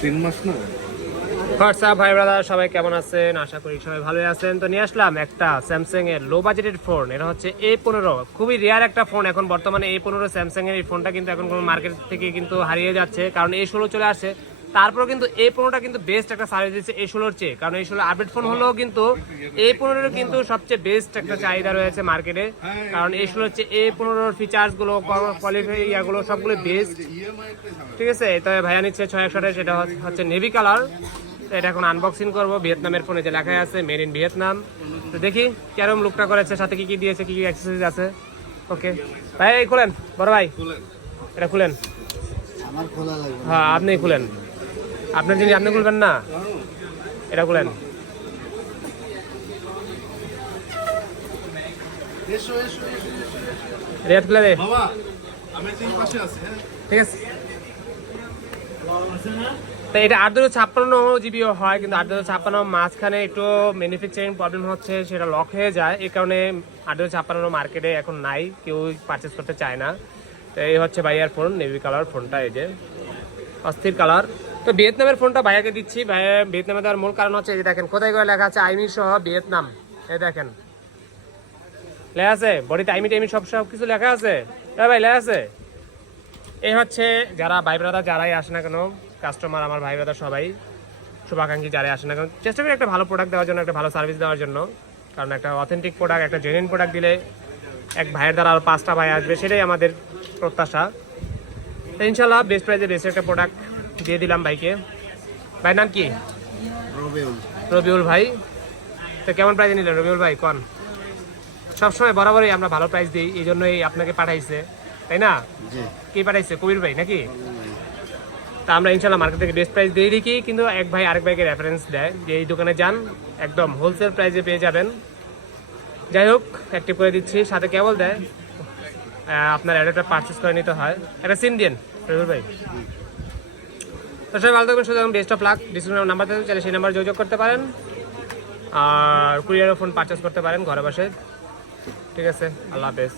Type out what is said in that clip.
তিন মাস না? হোয়াটসঅ্যাপ ভাই ব্রাদার সবাই কেমন আছেন? আশা করি সবাই ভালোই আছেন। তো নিয়ে আসলাম একটা স্যামসাং এর লো বাজেটের ফোন এটা হচ্ছে এ পনেরো। খুবই রেয়ার একটা ফোন এখন বর্তমানে এ পনেরো স্যামসাং এর এই ফোনটা কিন্তু এখন কোনো মার্কেট থেকে কিন্তু হারিয়ে যাচ্ছে। কারণ এ ষোলো চলে আসে তারপর কিন্তু এ পনেরোটা কিন্তু বেস্ট একটা সার্ভিস দিচ্ছে এ ষোলোর চেয়ে। কারণ এই ষোলো আপডেট ফোন হলেও কিন্তু এ পনেরোর কিন্তু সবচেয়ে বেস্ট একটা চাহিদা রয়েছে মার্কেটে কারণ এই ষোলোর চেয়ে এ পনেরোর ফিচার্সগুলো কোয়ালিফাই ইয়াগুলো সবগুলো বেস্ট ঠিক আছে? তবে ভাইয়া নিচ্ছে ছয় একশো সেটা হচ্ছে- হচ্ছে নেভি কালার তো এটা এখন আনবক্সিং করব। ভিয়েতনামের ফোনে যে লেখা আছে মেড ইন ভিয়েতনাম তো দেখি কেরম লুকটা করেছে সাথে কি কি দিয়েছে কি কি অ্যাক্সেসরিজ আছে। ওকে ভাই এই খুলেন বড় ভাই। এটা খুলেন। হ্যাঁ আপনি খুলেন। আপনার জিনিস আপনি খুলবেন না? এটা খুলেন। রেট খুলে দে। হ্যাঁ। ঠিক আছে। তো এটা আট দুশো ছাপ্পান্ন জিবিও হয় কিন্তু আট দুশো ছাপ্পান্ন মাঝখানে একটু ম্যানুফ্যাকচারিং প্রবলেম হচ্ছে সেটা লক হয়ে যায়। এই কারণে আট দুশো ছাপ্পান্ন মার্কেটে এখন নাই কেউ পারচেস করতে চায় না। তো এই হচ্ছে ভাইয়ার ফোন নেভি কালার ফোনটা এই যে। অস্থির কালার তো ভিয়েতনামের ফোনটা ভাইয়াকে দিচ্ছি। ভাইয়া, ভিয়েতনামে দেওয়ার মূল কারণ হচ্ছে এই দেখেন, কোথায় করে লেখা আছে আইমি সহ ভিয়েতনাম? এই দেখেন। লেখা আছে, বডিতে আইমি টাইমি সব সব কিছু লেখা আছে? হ্যাঁ ভাই, লেখা আছে? এই হচ্ছে যারা ভাই ব্রাদার যারাই আসে না কেন কাস্টমার আমার ভাই ব্রাদার সবাই, শুভাকাঙ্ক্ষী যারাই আসে না কেন, চেষ্টা করি একটা ভালো প্রোডাক্ট দেওয়ার জন্য, একটা ভালো সার্ভিস দেওয়ার জন্য। কারণ একটা অথেন্টিক প্রোডাক্ট একটা জেনুইন প্রোডাক্ট দিলে এক ভাইয়ের দ্বারা আরও পাঁচটা ভাই আসবে, সেটাই আমাদের প্রত্যাশা। ইনশাল্লাহ বেস্ট প্রাইজে বেস্ট একটা প্রোডাক্ট দিয়ে দিলাম ভাইকে। ভাই নাম কি? রবেউল। রবিউল ভাই। তো কেমন প্রাইজে নিলেন? রবিউল ভাই কন? সবসময় বরাবরই আমরা ভালো প্রাইস দিই এই জন্যই আপনাকে পাঠাইছে। তাই না? কে পাঠাইছে? কবির ভাই নাকি? তা আমরা ইনশাল্লাহ মার্কেট থেকে বেস্ট প্রাইস দিয়ে দেখি কিন্তু এক ভাই আরেক ভাইকে রেফারেন্স দেয় যে এই দোকানে যান একদম হোলসেল প্রাইসে পেয়ে যাবেন। যাই হোক অ্যাক্টিভ করে দিচ্ছি সাথে কেবল দেয়। আপনার অ্যাডাপ্টার পারচেস করে নিতে হয়। একটা সিম দিন রবিউল ভাই। তো সবাই ভালো থাকবেন সুতরাং best of luck description number দেবেন চাইলে সেই নাম্বার যোগাযোগ করতে পারেন। আর কুরিয়ারও ফোন পারচেস করতে পারেন ঘরে বসে। ঠিক আছে, আল্লাহ হাফেজ।